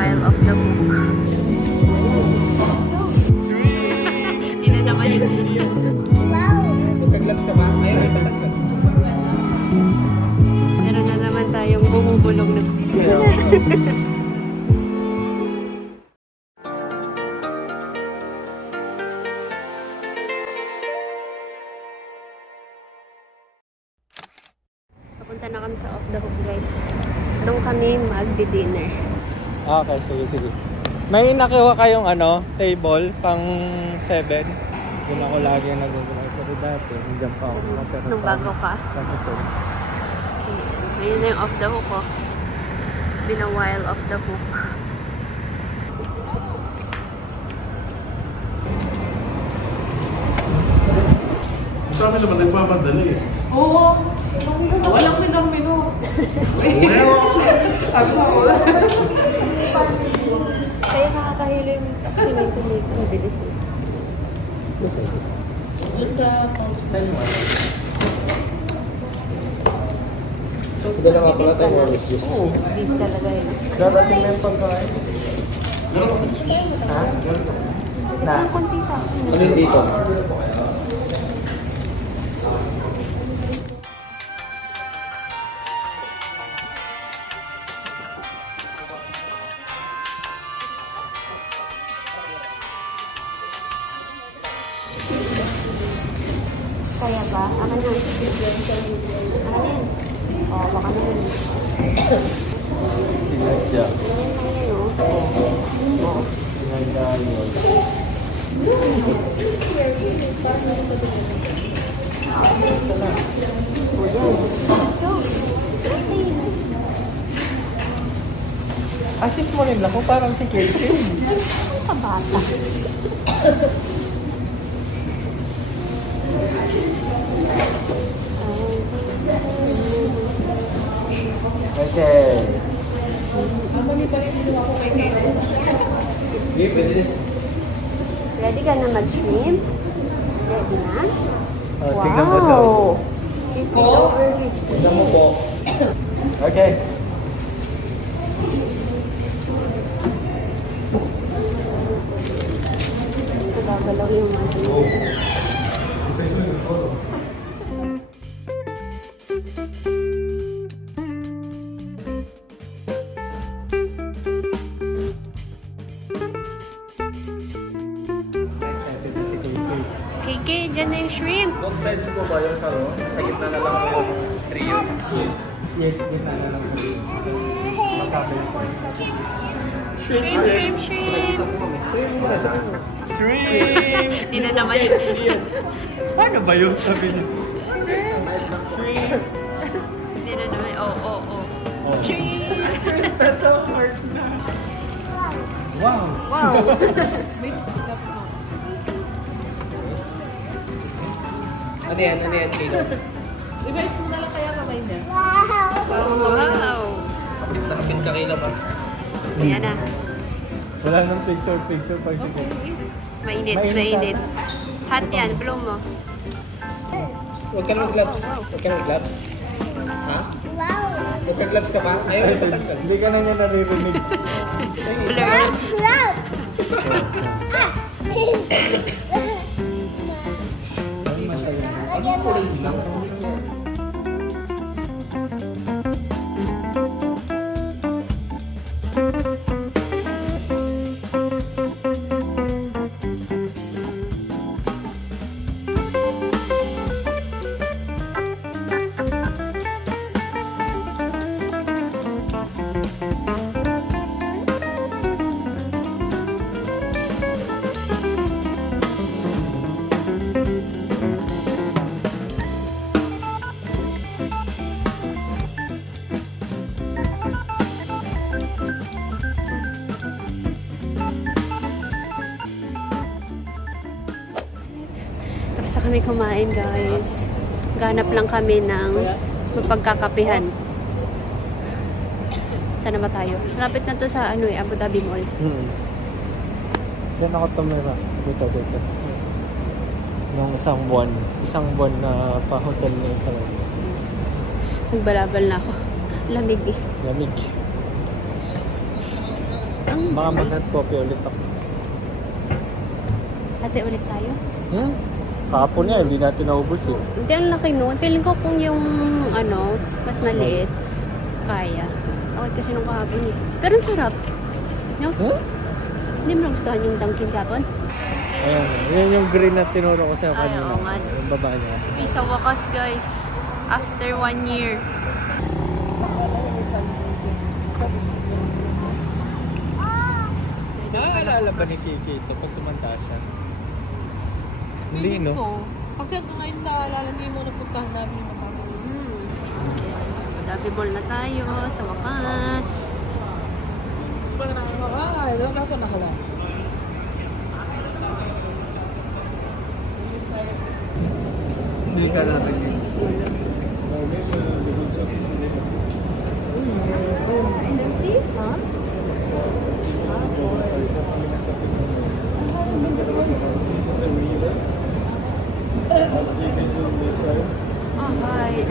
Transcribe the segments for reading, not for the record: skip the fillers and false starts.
while of the book. Hindi na naman yun. Wow! Nag-gloves ka ba? Ayun, ipataglag. Meron na naman tayong bumubulong na. Papunta na kami sa Off the Hook, guys. Doon kami magdi-dinner. Okay, sige. May nakuha kayong table pang 7. Doon ako lagi nag-drive. Pero dati, hanggang pa ako. Nung bago ka? Sa hotel. Okay. Ayun na yung Off the Hook, oh. It's been a while Off the Hook. Sa amin naman nagpapandali eh. Oo. Walang minamino. Sabi ko, Kaya nakakahilo yung sinig-sinig. Mabilis eh. doon sa Dalawa pala tayo orange juice. Oo. Beef talaga yun. Darating na yung pagkain. Ha? Na? Ang konti pa. Ano yung dito? Kaya ba? Akan na. Akan. Oo, baka naman. Sinadya. Ayan, oh. Sinadya yun. Assist mo rin ako, parang si Kelvin. Ang kabata. Okay. Ready ka na mag-swim? Ready na? Tignan mo daw. 50 over 50. Tignan mo po. Okay. Nagagalaw yung ano. KK, dyan na yung shrimp. Both sides po ba yung saro? Sa gitna na lang yung trio. Yes, gitna na lang. Magkabili po. Shrimp, shrimp, shrimp. Shrimp! Hindi na naman yun. Paano ba yun? Sabi niyo. Shrimp! Hindi na naman. Oh. Shrimp! Wow! Wow! Ano yan, Kino? i-bite mo na lang kaya kamay niya. Wow! Nakapin ka kila ba? Ayan na. Wala nang picture pag sige. Mainit. Hot yan. Blow mo. Huwag ka ng gloves. Ha? Wow! Nag-gloves ka ba? Ayun, ipataglag. Hindi ka na niya naririnig. Blur. Tapos na kami kumain, guys. Ganap lang kami ng mapagkakapihan. Sana ba tayo? Rapit na to sa Abu Dhabi Mall. Diyan ako tumira. Dito. Nung isang buwan na pa-hotel na ito. Nagbalabal na ako. Lamig eh. Lamig. Ang Baka mag-hot coffee ulit ako. Ate, ulit tayo? Kahapon nga, hindi natin naubos eh. Hindi, ang laki noon. Feeling ko kung yung, mas maliit, kaya. Bakit kasi nung kahapon eh. Pero ang sarap. No? Hindi mo nagustuhan yung Dunkin kahapon? Ayan, yan yung green na tinuro ko sa'yo kanina. oo nga. Yung baba niya. Okay, sa wakas guys. After 1 year. Nakakaalala ba ni Kiki ito pag tumanda siya? Hindi, no? Kasi ito ngayon naalala niyo yung mga napuntahan namin yung mga Abu Dhabi Mall na tayo sa wakas. parang nakakakaay. Doon kaso nakala. Hindi ka natin yun. Oh, hi.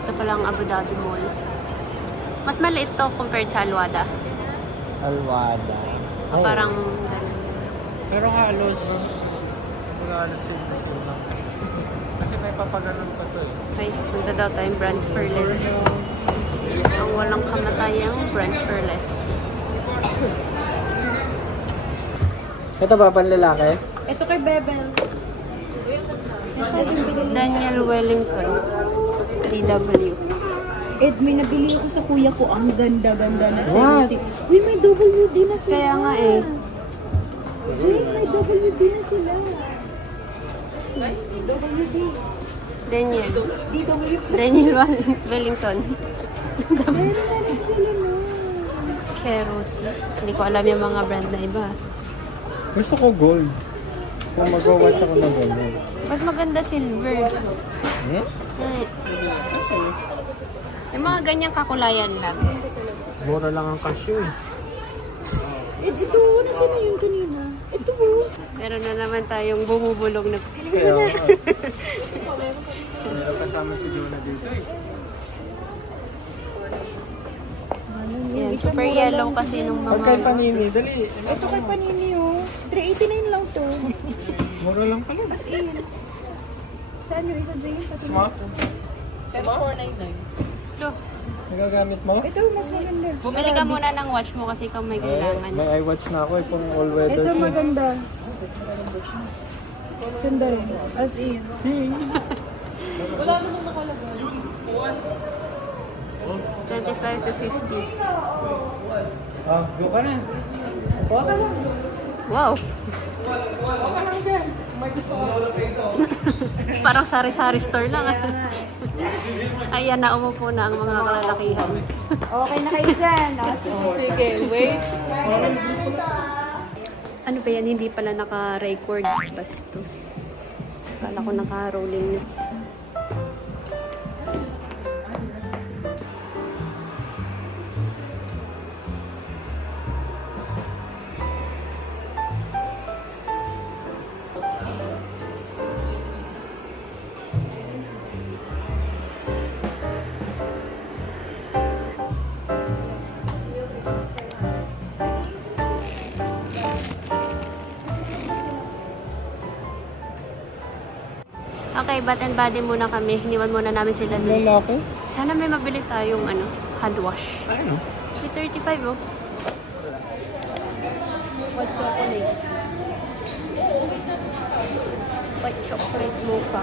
Ito pala ang Abu Dhabi Mall. Mas maliit to compared sa Alwada. Alwada. Oh. Parang ganun. Pero halos same gusto lang. Kasi may papaganon pa to eh. Okay, punta daw tayong Brands for Less. Ang walang kamatayang Brands for Less. Ito ba panlalaki? Ito kay Bebels. Daniel Wellington. DW. Ed, may nabili ako sa kuya ko. Ang ganda-ganda na What? sa Uy, may WD na sila. Kaya nga eh. Jay, may WD na sila. WD. Daniel. DW. Daniel Wellington. Meron na rin sila no. Keruti. Hindi ko alam yung mga brand na iba. Gusto ko gold. Kung mag-watch ako ng gold. Mas maganda silver. Hmm? Yung mga ganyang kakulayan lang. Mura lang ang cashew eh. Ed, ito. Nasaan na yun kanina? Ito. Meron na naman tayong bumubulong na Kaya meron kasama si Jonah dito eh. yan, super yellow kasi nung Huwag kay mga... Panini, dali. Ito kay Panini oh. 389 lang to. Mura lang pala. As in. Saan yung isa Jay? Smart? 499. Look, Nagagamit mo? Ito, mas maganda. bumili ka muna ng watch mo kasi ikaw may kailangan. May iWatch na ako eh, kung all-weather. Ito maganda. Ganda rin. As in. Wala namang nakalagay. 25 to 50. Ah, go ka na. Kuha ka lang. Wow! Parang sari-sari store lang. Ayan na, umupo na ang mga kalalakihan. Okay na kayo dyan. Sige, wait. Ano ba yan? Hindi pala naka-record. Basto. Akala ko naka-rolling na. Okay, Bath and Body muna kami. Iniwan muna namin sila dun. Lalaki? Sana may mabili tayong hand wash. Ayun. May 35 oh. White chocolate. White chocolate mocha.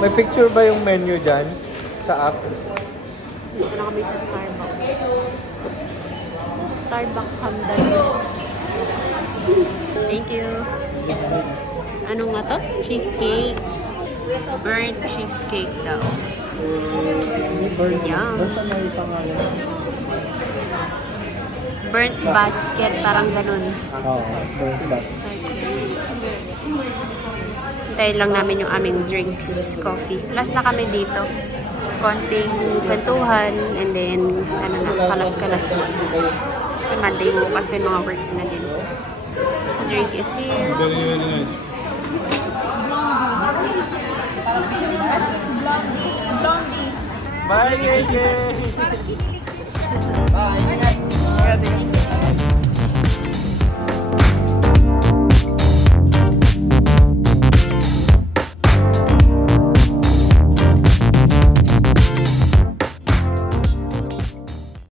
May picture ba yung menu dyan? Sa app? Dito na kami sa Starbucks. Starbucks Hamdan. Thank you. Ano nga to? Cheesecake. Burnt cheesecake daw. Yum. Basta may pangalan. Burnt basket, parang ganun. Oo, burnt back. Hintayin lang namin yung aming drinks, coffee. Last na kami dito. Konting kwentuhan, and then, kalas-kalas na. Monday bukas, may mga work na din. Drink is here. Bye, KJ! Parang kinilig din siya. Bye, ingat. Ingat, ingat.